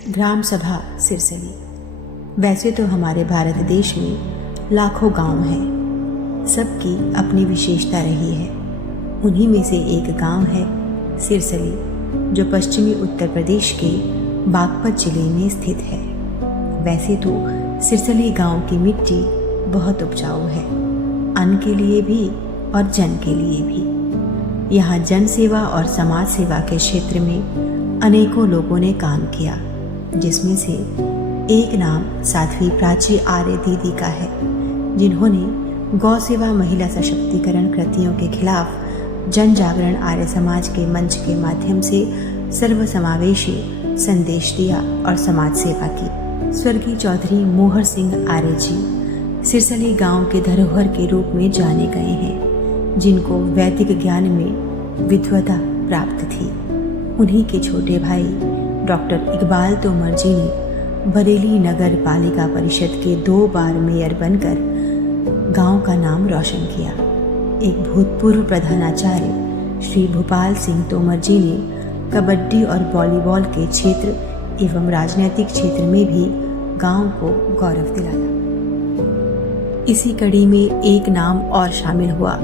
ग्राम सभा सिरसली। वैसे तो हमारे भारत देश में लाखों गांव हैं, सबकी अपनी विशेषता रही है। उन्हीं में से एक गांव है सिरसली, जो पश्चिमी उत्तर प्रदेश के बागपत जिले में स्थित है। वैसे तो सिरसली गांव की मिट्टी बहुत उपजाऊ है, अन्न के लिए भी और जन के लिए भी। यहाँ जन सेवा और समाज सेवा के क्षेत्र में अनेकों लोगों ने काम किया, जिसमें से एक नाम साध्वी प्राची आर्य दीदी का है, जिन्होंने गौ सेवा, महिला सशक्तिकरण कृतियों के खिलाफ जन जागरण आर्य समाज के मंच के माध्यम से सर्वसमावेशी संदेश दिया और समाज सेवा की। स्वर्गीय चौधरी मोहर सिंह आर्य जी सिरसली गांव के धरोहर के रूप में जाने गए हैं, जिनको वैदिक ज्ञान में विद्वता प्राप्त थी। उन्हीं के छोटे भाई डॉक्टर इकबाल तोमर जी ने बरेली नगर पालिका परिषद के 2 बार मेयर बनकर गांव का नाम रोशन किया। एक भूतपूर्व प्रधानाचार्य श्री भूपाल सिंह तोमर जी ने कबड्डी और वॉलीबॉल के क्षेत्र एवं राजनीतिक क्षेत्र में भी गांव को गौरव दिलाया। इसी कड़ी में एक नाम और शामिल हुआ,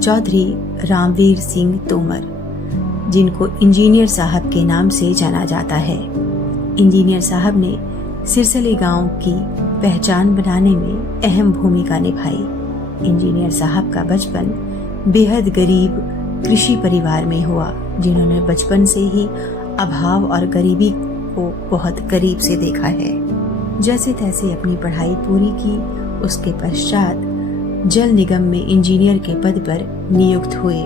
चौधरी रामवीर सिंह तोमर, जिनको इंजीनियर साहब के नाम से जाना जाता है। इंजीनियर साहब ने सिरसली गांव की पहचान बनाने में अहम भूमिका निभाई। इंजीनियर साहब का बचपन बेहद गरीब कृषि परिवार में हुआ, जिन्होंने बचपन से ही अभाव और गरीबी को बहुत करीब से देखा है। जैसे तैसे अपनी पढ़ाई पूरी की, उसके पश्चात जल निगम में इंजीनियर के पद पर नियुक्त हुए।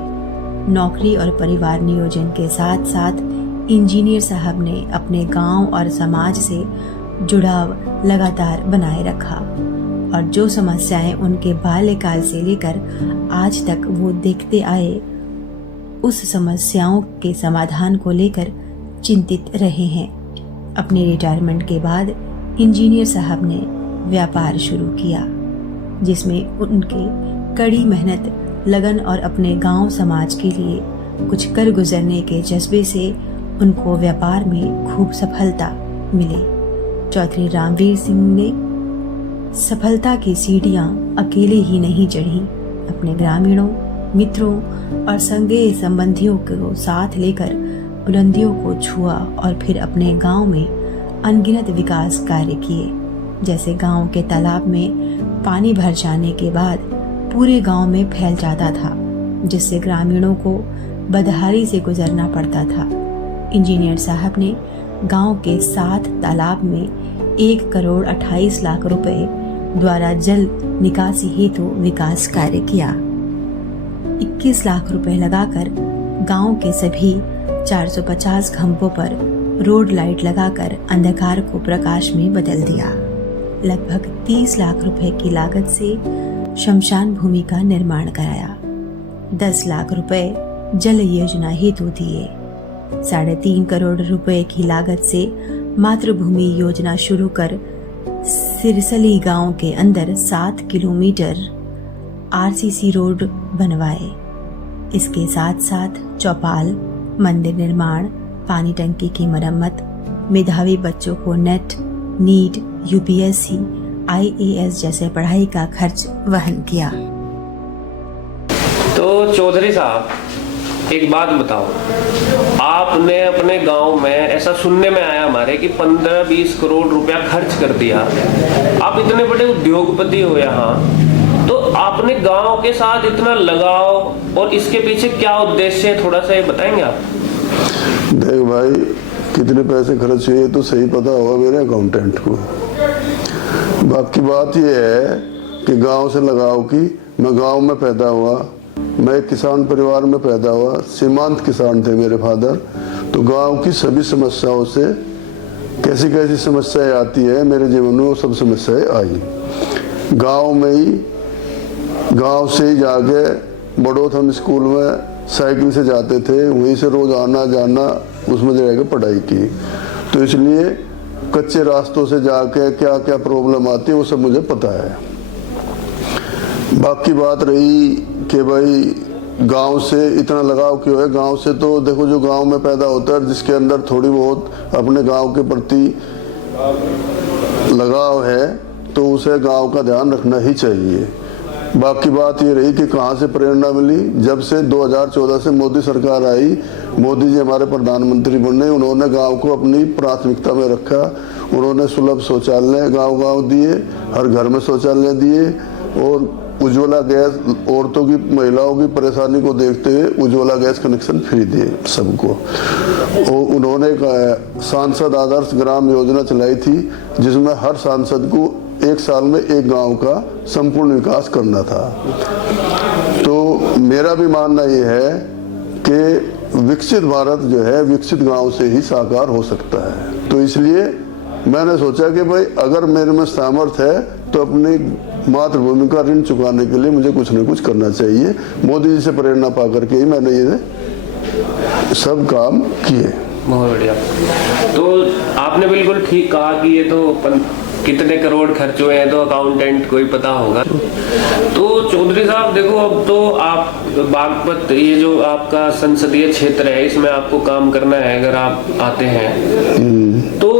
नौकरी और परिवार नियोजन के साथ साथ इंजीनियर साहब ने अपने गांव और समाज से जुड़ाव लगातार बनाए रखा, और जो समस्याएं उनके बाल्यकाल से लेकर आज तक वो देखते आए, उस समस्याओं के समाधान को लेकर चिंतित रहे हैं। अपने रिटायरमेंट के बाद इंजीनियर साहब ने व्यापार शुरू किया, जिसमें उनके कड़ी मेहनत, लगन और अपने गांव समाज के लिए कुछ कर गुजरने के जज्बे से उनको व्यापार में खूब सफलता मिली। चौधरी रामवीर सिंह ने सफलता की सीढ़ियां अकेले ही नहीं चढ़ी, अपने ग्रामीणों, मित्रों और संगे संबंधियों को साथ लेकर बुलंदियों को छुआ और फिर अपने गांव में अनगिनत विकास कार्य किए। जैसे गांव के तालाब में पानी भर जाने के बाद पूरे गांव में फैल जाता था, जिससे ग्रामीणों को बदहाली से गुजरना पड़ता था। इंजीनियर साहब ने गांव के 7 तालाब में 1,28,00,000 रुपए द्वारा जल निकासी हेतु विकास कार्य किया। 21 लाख रुपए लगाकर गांव के सभी 450 खंभों पर रोड लाइट लगाकर अंधकार को प्रकाश में बदल दिया। लगभग 30 लाख रुपए की लागत से शमशान भूमि का निर्माण कराया। 10 लाख रुपए जल योजना हेतु दिए। 3.5 करोड़ रुपए की लागत से मातृभूमि योजना शुरू कर सिरसली गांव के अंदर 7 किलोमीटर आरसीसी रोड बनवाए। इसके साथ साथ चौपाल, मंदिर निर्माण, पानी टंकी की मरम्मत, मेधावी बच्चों को नेट, नीट, यूपीएससी, आईएएस जैसे पढ़ाई का खर्च वहन किया। तो चौधरी साहब, एक बात बताओ, आपने अपने गांव में, ऐसा सुनने में आया हमारे, कि 15-20 करोड़ रुपया खर्च कर दिया। आप इतने बड़े उद्योगपति हो यहाँ, तो आपने गांव के साथ इतना लगाव और इसके पीछे क्या उद्देश्य है, थोड़ा सा ये बताएंगे आप? देख भाई, कितने पैसे खर्च हुए तो सही पता होगा मेरे अकाउंटेंट को। बाकी बात यह है कि गांव से लगाव की, मैं गांव में पैदा हुआ, मैं एक किसान परिवार में पैदा हुआ, सीमांत किसान थे मेरे फादर। तो गांव की सभी समस्याओं से कैसी कैसी समस्याएं आती है मेरे जीवन में, वो सब समस्याएं आई गांव में ही। गांव से ही जाके बड़ौत हम स्कूल में साइकिल से जाते थे, वहीं से रोज आना जाना, उसमें जाकर पढ़ाई की। तो इसलिए कच्चे रास्तों से जाके क्या क्या प्रॉब्लम आती है वो सब मुझे पता है। बाकी बात रही कि भाई गांव से इतना लगाव क्यों है? गांव से तो देखो, जो गांव में पैदा होता है, जिसके अंदर थोड़ी बहुत अपने गांव के प्रति लगाव है, तो उसे गांव का ध्यान रखना ही चाहिए। बाकी बात ये रही कि कहाँ से प्रेरणा मिली। जब से 2014 से मोदी सरकार आई, मोदी जी हमारे प्रधानमंत्री बने, उन्होंने गांव को अपनी प्राथमिकता में रखा। उन्होंने सुलभ शौचालय गांव-गांव दिए, हर घर में शौचालय दिए, और उज्ज्वला गैस, औरतों की, महिलाओं की परेशानी को देखते हुए उज्ज्वला गैस कनेक्शन फ्री दिए सबको। और उन्होंने एक सांसद आदर्श ग्राम योजना चलाई थी, जिसमें हर सांसद को 1 साल में एक गांव का संपूर्ण विकास करना था। तो मेरा भी मानना ये है कि विकसित भारत जो है, विकसित गांव से ही साकार हो सकता है। तो इसलिए मैंने सोचा कि भाई, अगर मेरे में सामर्थ्य है तो अपनी मातृभूमि का ऋण चुकाने के लिए मुझे कुछ न कुछ करना चाहिए। मोदी जी से प्रेरणा पा करके ही मैंने ये सब काम किए। बहुत बढ़िया। तो आपने बिल्कुल ठीक कहा कि ये तो कितने करोड़ खर्च हुए हैं तो अकाउंटेंट को ही पता होगा। तो चौधरी साहब देखो, अब तो आप बागपत, ये जो आपका संसदीय क्षेत्र है, इसमें आपको काम करना है। अगर आप आते हैं तो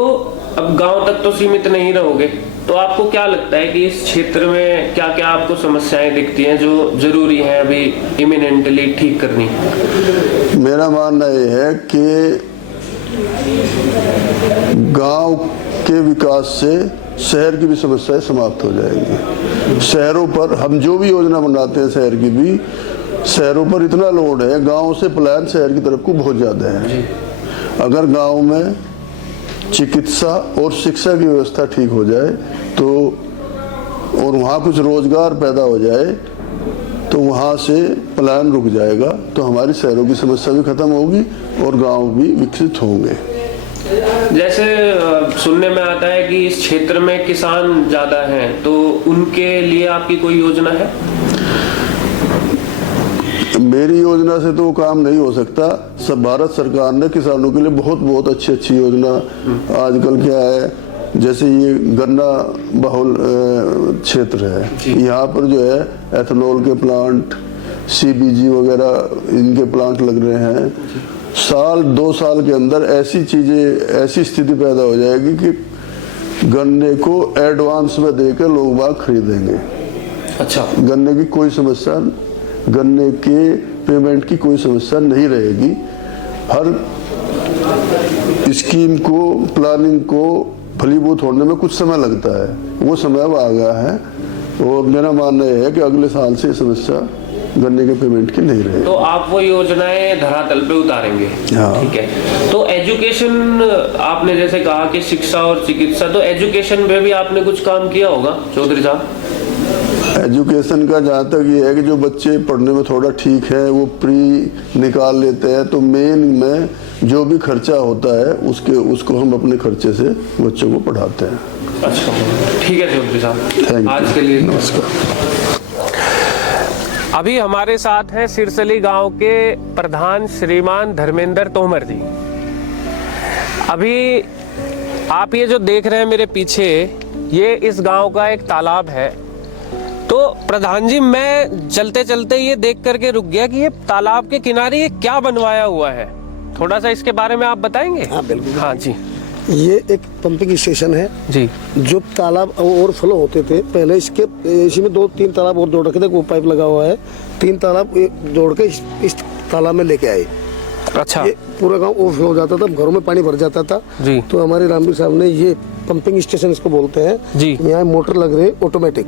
अब गांव तक तो सीमित नहीं रहोगे, तो आपको क्या लगता है कि इस क्षेत्र में क्या क्या आपको समस्याएं दिखती हैं जो जरूरी है अभी इमिनेंटली ठीक करनी? मेरा मानना ये है कि गांव के विकास से शहर की भी समस्याएं समाप्त हो जाएंगी। शहरों पर हम जो भी योजना बनाते हैं, शहर की भी, शहरों पर इतना लोड है, गांव से पलायन शहर की तरफ को बहुत ज़्यादा है। अगर गांव में चिकित्सा और शिक्षा की व्यवस्था ठीक हो जाए तो, और वहाँ कुछ रोजगार पैदा हो जाए, तो वहाँ से पलायन रुक जाएगा। तो हमारी शहरों की समस्या भी खत्म होगी और गांव भी विकसित होंगे। जैसे सुनने में आता है कि इस क्षेत्र में किसान ज्यादा हैं, तो उनके लिए आपकी कोई योजना है? मेरी योजना से तो वो काम नहीं हो सकता। सब भारत सरकार ने किसानों के लिए बहुत बहुत अच्छी अच्छी योजना, आजकल क्या है, जैसे ये गन्ना बहुल क्षेत्र है, यहाँ पर जो है एथेनॉल के प्लांट, CBG वगैरह इनके प्लांट लग रहे हैं। साल 2 साल के अंदर ऐसी चीजें, ऐसी स्थिति पैदा हो जाएगी कि गन्ने को एडवांस में देकर लोग बाग खरीदेंगे। अच्छा। गन्ने की कोई समस्या, गन्ने के पेमेंट की कोई समस्या नहीं रहेगी। हर स्कीम को, प्लानिंग को फलीभूत होने में कुछ समय लगता है, वो समय अब आ गया है। और मेरा मानना है कि अगले साल से समस्या गन्ने के पेमेंट की नहीं रहेगी। तो आप वो योजनाएं धरातल पे उतारेंगे? हाँ। ठीक है। तो एजुकेशन, आपने जैसे कहा कि शिक्षा और चिकित्सा, तो एजुकेशन पे भी आपने कुछ काम किया होगा चौधरी साहब? एजुकेशन का जहाँ तक ये है कि जो बच्चे पढ़ने में थोड़ा ठीक है, वो प्री निकाल लेते हैं, तो मेन में जो भी खर्चा होता है उसको हम अपने खर्चे से बच्चों को पढ़ाते हैं। अच्छा, ठीक है चौधरी साहब, थैंक यू। आज के लिए नमस्कार। अभी हमारे साथ हैं सिरसली गांव के प्रधान श्रीमान धर्मेंद्र तोमर जी। अभी आप ये जो देख रहे हैं मेरे पीछे, ये इस गांव का एक तालाब है। तो प्रधान जी, मैं चलते चलते ये देख करके रुक गया कि ये तालाब के किनारे ये क्या बनवाया हुआ है, थोड़ा सा इसके बारे में आप बताएंगे? हाँ बिल्कुल। हाँ जी। ये एक पंपिंग स्टेशन है जी। जो तालाब ओवरफ्लो होते थे पहले, इसके इसी में 2-3 तालाब और जोड़ रखे थे, वो पाइप लगा हुआ है, 3 तालाब जोड़ के इस तालाब में लेके आए। अच्छा। ये पूरा गांव ओवरफ्लो हो जाता था, घरों में पानी भर जाता था जी। तो हमारे रामवीर साहब ने ये पंपिंग स्टेशन इसको बोलते हैं जी। यहाँ मोटर लग रही है ऑटोमेटिक,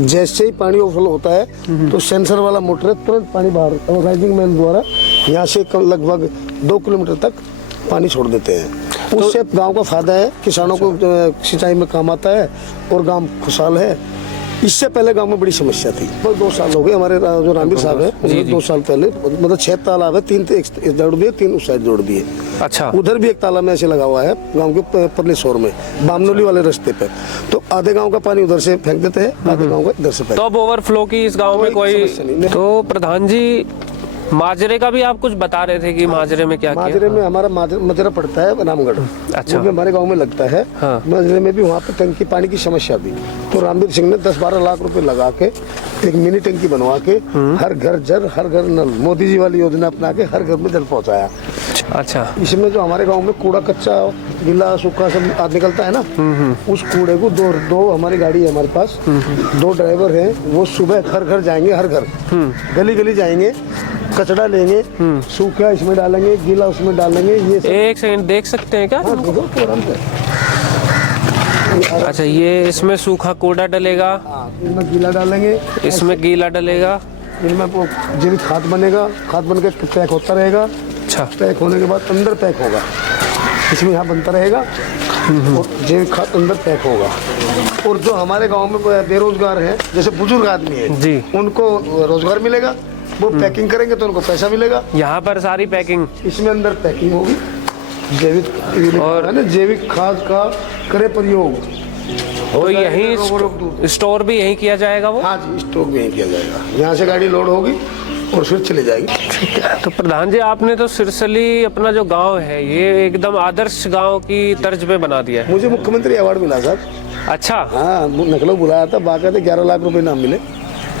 जैसे ही पानी ओवरफ्लो होता है तो सेंसर वाला मोटर है, तुरंत पानी बाहर राइजिंग मैन द्वारा यहाँ से लगभग 2 किलोमीटर तक पानी छोड़ देते हैं। उससे गांव का फायदा है, किसानों को सिंचाई में काम आता है और गांव खुशहाल है। इससे पहले गांव में बड़ी समस्या थी। 2 साल हो गए हमारे जो रामवीर साहब है, उन्होंने 2 साल पहले मतलब 6 तालाब है, 3 जोड़ दिए, 3 उस साइड जोड़ दिए। अच्छा। उधर भी एक तालाब में ऐसे लगा हुआ है गांव के परले शोर में, बामनोली वाले रास्ते पे। तो आधे गांव का पानी उधर से फेंक देते हैं, आधे गांव का इधर से फेंक। तो अब ओवरफ्लो की इस गांव में कोई समस्या नहीं। तो प्रधान जी, माजरे का भी आप कुछ बता रहे थे कि माजरे में क्या माजरे में हमारा मजरा पड़ता है रामगढ़। अच्छा। वो भी हमारे गांव में लगता है। हाँ। मजरे में भी वहाँ पे टंकी पानी की समस्या थी, तो रामवीर सिंह ने 10-12 लाख रुपए लगा के एक मिनी टंकी बनवा के हर घर जल हर घर नल, मोदी जी वाली योजना अपना के हर घर में जल पहुंचाया। अच्छा, इसमें जो हमारे गांव में कूड़ा कच्चा गीला सूखा सब निकलता है ना, उस कूड़े को दो हमारी गाड़ी है हमारे पास, 2 ड्राइवर हैं, वो सुबह हर घर जाएंगे, हर घर गली गली जाएंगे, कचड़ा लेंगे, सूखा इसमें डालेंगे, गीला उसमें डालेंगे। ये एक सेकंड देख सकते हैं क्या? हाँ, देखो, तुरंत है। अच्छा, ये इसमें सूखा कूड़ा डलेगा, इनमें गीला डालेंगे, इसमें गीला डलेगा, इनमें वो जैविक खाद बनेगा, खाद बन के पैक होता रहेगा। अच्छा, पैक होने के बाद अंदर पैक होगा, इसमें यहाँ बनता रहेगा और जैविक खाद अंदर पैक होगा। और जो हमारे गांव में बेरोजगार हैं, जैसे बुजुर्ग आदमी है जी, उनको रोजगार मिलेगा, वो पैकिंग करेंगे तो उनको पैसा मिलेगा। यहाँ पर सारी पैकिंग, इसमें अंदर पैकिंग होगी, जैविक और है ना, जैविक खाद का करे प्रयोग। तो यहीं स्टोर भी यहीं किया जाएगा वो? हाँ जी, स्टोर भी यहीं किया जाएगा, यहाँ से गाड़ी लोड होगी और फिर चली जाएगी। ठीक है। तो प्रधान जी, आपने तो सिरसली अपना जो गांव है ये एकदम आदर्श गांव की तर्ज पे बना दिया है। मुझे मुख्यमंत्री अवार्ड मिला साहब। अच्छा, हाँ, नकलो बुलाया था, बाकायदे 11 लाख रुपए नाम मिले।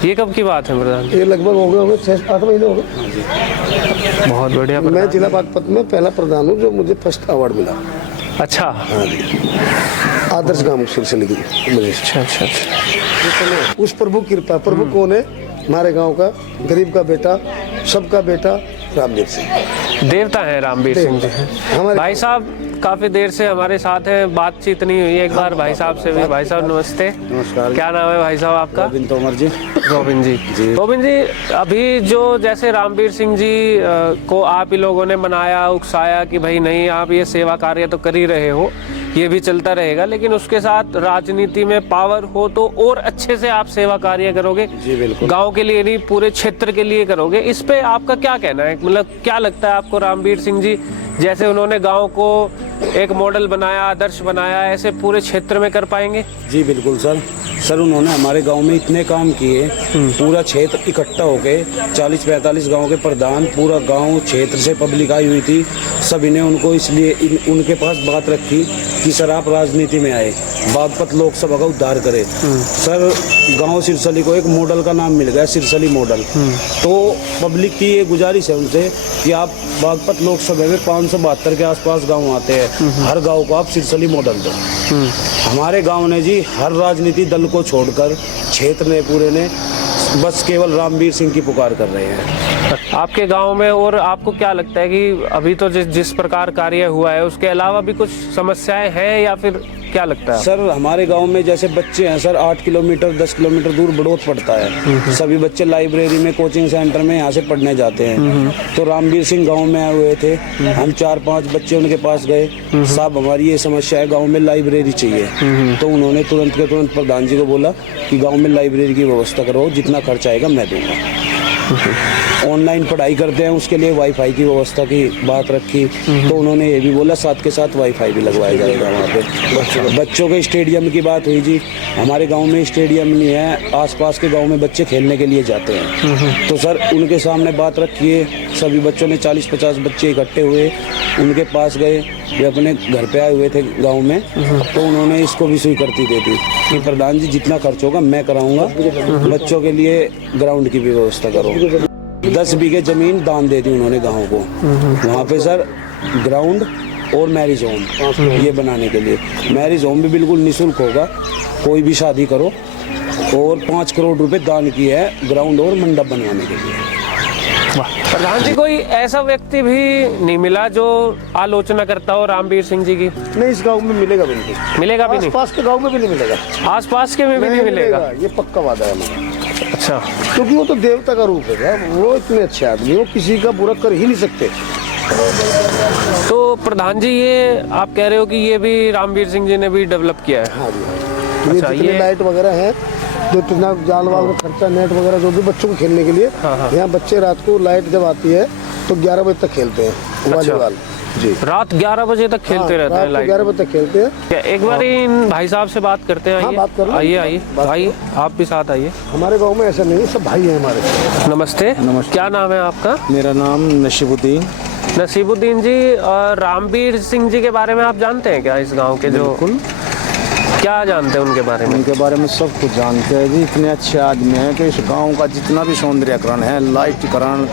ये कब की बात है प्रधान? ये लगभग हो गए होंगे 6-8 महीने हो गए। बहुत बढ़िया मैं प्रधान। जिला बागपत में पहला प्रधान हूँ जो मुझे फर्स्ट अवार्ड मिला। अच्छा, हाँ जी, आदर्श गांव सिलसिले की वजह से। अच्छा, अच्छा। उस प्रभु की कृपा। प्रभु कौन है? हमारे गांव का गरीब का बेटा, सबका बेटा रामवीर सिंह देवता है रामवीर सिंह जी। हमारे भाई साहब काफी देर से हमारे साथ हैं, बातचीत नहीं हुई, एक बार भाई साहब से भी। भाई साहब नमस्ते। नमस्कार। क्या नाम है भाई साहब आपका? गोविंद तोमर जी। गोविंद जी। गोविंद जी, अभी जो जैसे रामवीर सिंह जी को आप ही लोगों ने मनाया, उकसाया कि भाई नहीं, आप ये सेवा कार्य तो कर ही रहे हो, ये भी चलता रहेगा, लेकिन उसके साथ राजनीति में पावर हो तो और अच्छे से आप सेवा कार्य करोगे। जी बिल्कुल। गांव के लिए नहीं, पूरे क्षेत्र के लिए करोगे। इस पे आपका क्या कहना है? मतलब क्या लगता है आपको, रामवीर सिंह जी जैसे उन्होंने गांव को एक मॉडल बनाया, आदर्श बनाया, ऐसे पूरे क्षेत्र में कर पाएंगे? जी बिल्कुल सर, उन्होंने हमारे गांव में इतने काम किए, पूरा क्षेत्र इकट्ठा होके 40-45 गांव के प्रधान, पूरा गांव क्षेत्र से पब्लिक आई हुई थी, सभी ने उनको इसलिए उनके पास बात रखी कि सर आप राजनीति में आए, बागपत लोकसभा का उद्धार करें। सर गांव सिरसली को एक मॉडल का नाम मिल गया, सिरसली मॉडल। तो पब्लिक की ये गुजारिश है उनसे कि आप बागपत लोकसभा में 572 के आसपास गाँव आते हैं, हर गाँव को आप सिरसली मॉडल दो। हमारे गाँव ने जी हर राजनीति दल को छोड़कर क्षेत्र ने पूरे ने बस केवल रामवीर सिंह की पुकार कर रहे हैं। आपके गांव में और आपको क्या लगता है कि अभी तो जिस प्रकार कार्य हुआ है उसके अलावा भी कुछ समस्याएं हैं या फिर क्या लगता है? सर हमारे गांव में जैसे बच्चे हैं सर, 8 किलोमीटर 10 किलोमीटर दूर बड़ौत पड़ता है, सभी बच्चे लाइब्रेरी में, कोचिंग सेंटर में यहाँ से पढ़ने जाते हैं। तो रामवीर सिंह गांव में आए हुए थे, हम 4-5 बच्चे उनके पास गए, साहब हमारी ये समस्या है, गांव में लाइब्रेरी चाहिए। तो उन्होंने तुरंत के तुरंत प्रधान जी को बोला कि गाँव में लाइब्रेरी की व्यवस्था करो, जितना खर्चा आएगा मैं दूंगा। ऑनलाइन पढ़ाई करते हैं, उसके लिए वाईफाई की व्यवस्था की बात रखी, तो उन्होंने ये भी बोला साथ के साथ वाईफाई भी लगवाया जाएगा वहाँ पे। बच्चों के स्टेडियम की बात हुई जी, हमारे गांव में स्टेडियम नहीं है, आसपास के गांव में बच्चे खेलने के लिए जाते हैं। तो सर उनके सामने बात रखी है, सभी बच्चों ने 40-50 बच्चे इकट्ठे हुए, उनके पास गए, वे अपने घर पे आए हुए थे गाँव में, तो उन्होंने इसको भी स्वीकृति दे दी कि प्रधान जी जितना खर्च होगा मैं कराऊंगा, बच्चों के लिए ग्राउंड की भी व्यवस्था करो। 10 बीघे जमीन दान दे दी उन्होंने गाँव को, वहाँ पे सर ग्राउंड और मैरिज होम ये बनाने के लिए। मैरिज होम भी बिल्कुल निःशुल्क होगा, कोई भी शादी करो, और 5 करोड़ रुपए दान किए है ग्राउंड और मंडप बनवाने के लिए। प्रधान जी, कोई ऐसा व्यक्ति भी नहीं मिला जो आलोचना करता हो रामवीर सिंह जी की? नहीं, इस गांव में मिलेगा भी नहीं, मिलेगा भी नहीं, आसपास के गांव में भी नहीं मिलेगा, आसपास के में भी नहीं मिलेगा। ये पक्का वादा है हमारा। अच्छा, क्योंकि वो तो देवता का रूप है, वो इतने अच्छे आदमी, वो किसी का बुरा कर ही नहीं सकते। तो प्रधान जी, ये आप कह रहे हो कि ये भी रामवीर सिंह जी ने भी डेवलप किया है? हाँ जी, ये अच्छा, जितनी लाइट वगैरह है, जो इतना जाल वाल का खर्चा, नेट वगैरह जो भी बच्चों को खेलने के लिए, यहाँ बच्चे रात को लाइट जब आती है तो 11 बजे तक खेलते हैं वॉलीबॉल। जी, रात 11 बजे तक खेलते रहते हैं लाइट? 11 बजे तक खेलते हैं। क्या एक बार इन भाई साहब से बात करते हैं? हाँ, बात कर लो। आइए आइए, आप भी साथ आइए। हमारे गांव में ऐसा नहीं है, सब भाई हैं हमारे। नमस्ते। क्या नाम है आपका? मेरा नाम नसीबुद्दीन। नसीबुद्दीन जी, रामवीर सिंह जी के बारे में आप जानते हैं क्या? इस गांव के जो क्या जानते हैं उनके बारे में? उनके बारे में सब कुछ जानते हैं जी। इतने अच्छे आदमी हैं कि इस गांव का जितना भी सौंदर्यकरण है, लाइटीकरण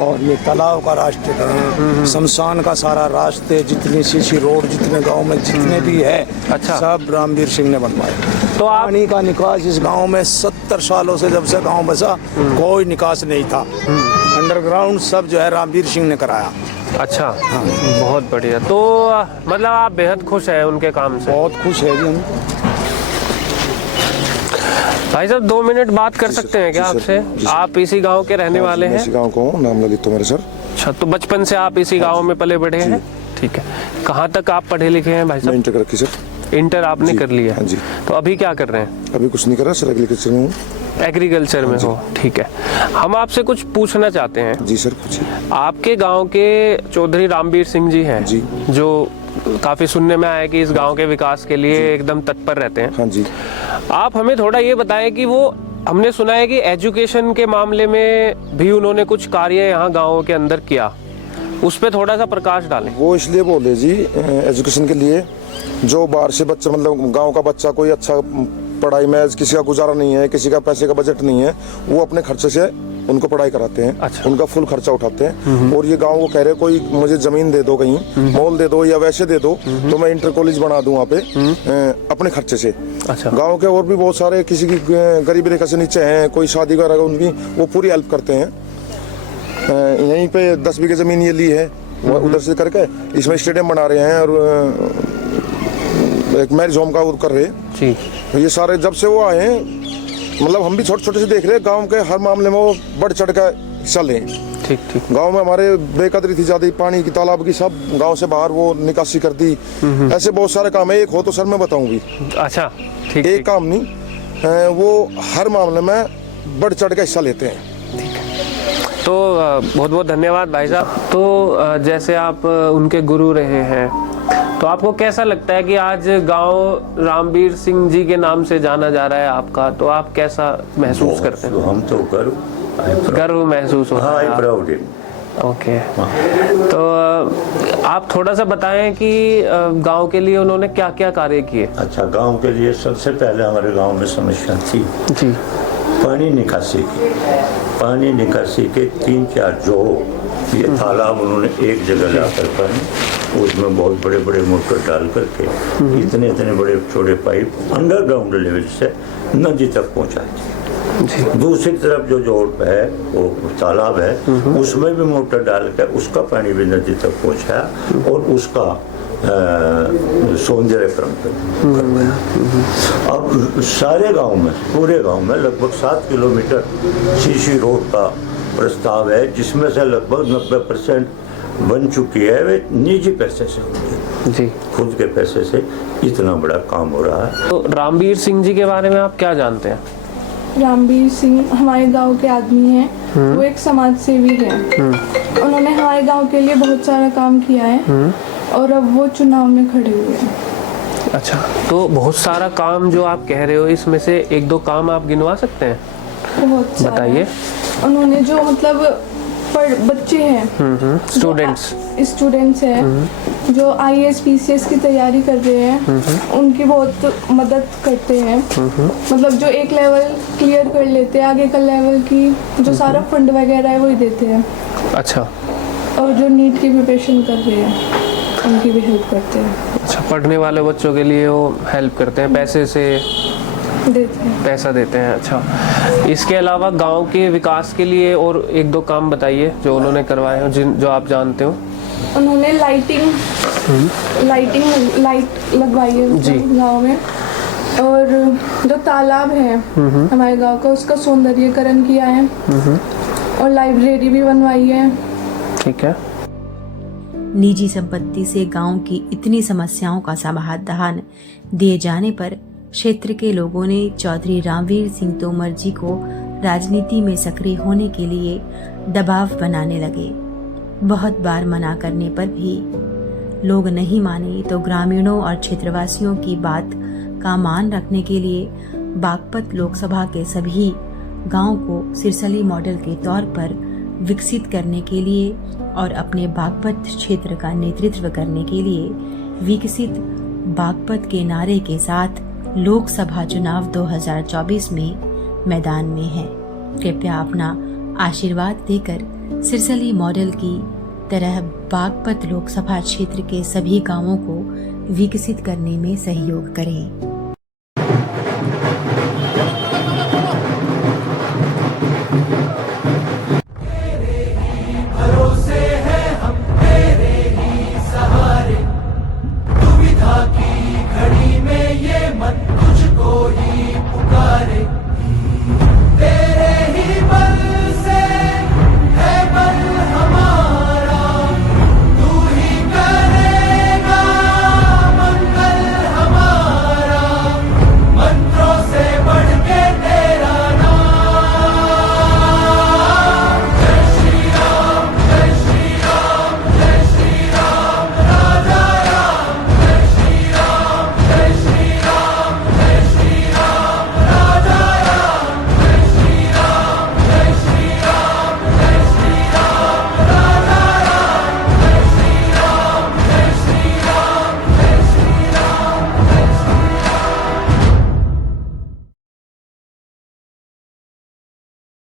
और ये तालाब का राष्ट्रीयकरण, शमशान का सारा रास्ते, जितनी सीसी रोड जितने गांव में जितने भी है, अच्छा। सब रामवीर सिंह ने बनवाए। तो आप पानी का निकास इस गांव में 70 सालों से जब से गांव बसा कोई निकास नहीं था। अंडरग्राउंड सब जो है रामवीर सिंह ने कराया। अच्छा, बहुत बढ़िया। तो मतलब आप बेहद खुश हैं उनके काम से? बहुत खुश है जी हम। भाई साहब 2 मिनट बात कर सकते हैं क्या आपसे? आप इसी गांव के रहने वाले हैं? इसी गांव को हूँ, नाम ललित मेरे सर। अच्छा, तो बचपन से आप इसी गांव में पले बढ़े हैं? ठीक है। कहाँ तक आप पढ़े लिखे हैं भाई मैं साहब? इंटर करके सर। इंटर आपने कर लिया? हाँ जी। तो अभी क्या कर रहे हैं? अभी कुछ नहीं कर रहा सर, एग्रीकल्चर में हूँ। एग्रीकल्चर में हो, ठीक है। हम आपसे कुछ पूछना चाहते हैं। जी सर, पूछिए। आपके गांव के चौधरी रामवीर सिंह जी हैं, जी। जो काफी सुनने में आया कि इस गांव के विकास के लिए एकदम तत्पर रहते हैं। हाँ जी। आप हमें थोड़ा ये बताएं कि वो, हमने सुना है कि एजुकेशन के मामले में भी उन्होंने कुछ कार्य यहाँ गाँव के अंदर किया, उस पर थोड़ा सा प्रकाश डालें। वो इसलिए बोले जी, एजुकेशन के लिए जो बाहर से बच्चा, मतलब गांव का बच्चा कोई अच्छा पढ़ाई में, किसी का गुजारा नहीं है, किसी का पैसे का बजट नहीं है, वो अपने खर्चे से उनको पढ़ाई कराते हैं। अच्छा। उनका फुल खर्चा उठाते हैं। और ये गांव को कह रहे कोई मुझे जमीन दे दो, कहीं मॉल दे दो या वैसे दे दो, तो मैं इंटर कॉलेज बना दूं वहाँ पे अपने खर्चे से। अच्छा। गांव के और भी बहुत सारे, किसी की गरीबी रेखा से नीचे हैं, कोई शादी कर रहा है, उनकी वो पूरी हेल्प करते हैं। यहीं पे 10 बीघे जमीन ये ली है, वो उधर से करके इसमें स्टेडियम बना रहे हैं और एक मैरिज होम का वो कर रहे हैं जी। ये सारे। जब से वो आए हैं, मतलब हम भी छोटे छोटे से देख रहे हैं, गांव के हर मामले में वो बढ़ चढ़ का हिस्सा लें। ठीक ठीक। गांव में हमारे बेकदरी थी ज्यादा, पानी की, तालाब की, सब गांव से बाहर वो निकासी कर दी। ऐसे बहुत सारे काम है, एक हो तो सर मैं बताऊंगी। अच्छा, ठीक। एक काम नहीं, वो हर मामले में बढ़ चढ़ का हिस्सा लेते हैं। तो बहुत बहुत धन्यवाद भाई साहब। तो जैसे आप उनके गुरु रहे हैं, तो आपको कैसा लगता है कि आज गांव रामवीर सिंह जी के नाम से जाना जा रहा है आपका, तो आप कैसा महसूस करते हैं? हम तो गर्व महसूस होता है? प्राउड। ओके। तो आप थोड़ा सा बताएं कि गांव के लिए उन्होंने क्या क्या कार्य किए? अच्छा, गांव के लिए सबसे पहले हमारे गांव में समस्या थी जी, पानी निकासी की। पानी निकासी के 3-4 जो ये तालाब उन्होंने एक जगह लाकर पानी, उसमें बहुत बड़े बड़े मोटर डाल करके इतने इतने बड़े छोटे पाइप अंडरग्राउंड लेवल से नदी तक पहुंचाए थे। दूसरी तरफ जो जोड़ है, वो तालाब है, उसमें भी मोटर डाल कर उसका पानी भी नदी तक पहुंचाया और उसका सौंदर्यकरण करवाया। अब सारे गांव में, पूरे गांव में लगभग 7 किलोमीटर सीसी रोड का प्रस्ताव है, जिसमें से लगभग 90% बन चुकी है। वे निजी पैसे से होंगे जी, खुद के पैसे से इतना बड़ा काम हो रहा है। तो रामवीर सिंह जी के बारे में आप क्या जानते हैं? रामवीर सिंह हमारे गांव के आदमी हैं। वो एक समाज सेवी हैं। उन्होंने हमारे गांव के लिए बहुत सारा काम किया है और अब वो चुनाव में खड़े हुए हैं। अच्छा, तो बहुत सारा काम जो आप कह रहे हो, इसमें से 1-2 काम आप गिनवा सकते हैं? बहुत सारा। बताइए। उन्होंने जो मतलब बच्चे हैं, स्टूडेंट्स हैं जो IAS PCS की तैयारी कर रहे हैं, उनकी बहुत मदद करते हैं। मतलब जो एक लेवल क्लियर कर लेते हैं, आगे का लेवल की जो सारा फंड वगैरह है वही देते हैं। अच्छा। और जो नीट की प्रिपरेशन कर रहे हैं उनकी भी हेल्प करते हैं। अच्छा, पढ़ने वाले बच्चों के लिए वो हेल्प करते हैं, पैसे से पैसा देते हैं। अच्छा, इसके अलावा गांव के विकास के लिए और 1-2 काम बताइए जो उन्होंने करवाए हो, जो आप जानते हो। उन्होंने लाइट लगवाई है गांव में, और जो तालाब है हमारे गांव का, उसका सौंदर्यीकरण किया है और लाइब्रेरी भी बनवाई है। ठीक है। निजी संपत्ति से गांव की इतनी समस्याओं का समाधान दिए जाने पर क्षेत्र के लोगों ने चौधरी रामवीर सिंह तोमर जी को राजनीति में सक्रिय होने के लिए दबाव बनाने लगे। बहुत बार मना करने पर भी लोग नहीं माने तो ग्रामीणों और क्षेत्रवासियों की बात का मान रखने के लिए बागपत लोकसभा के सभी गांव को सिरसली मॉडल के तौर पर विकसित करने के लिए और अपने बागपत क्षेत्र का नेतृत्व करने के लिए विकसित बागपत के नारे के साथ लोकसभा चुनाव 2024 में मैदान में है। कृपया अपना आशीर्वाद देकर सिरसली मॉडल की तरह बागपत लोकसभा क्षेत्र के सभी गांवों को विकसित करने में सहयोग करें।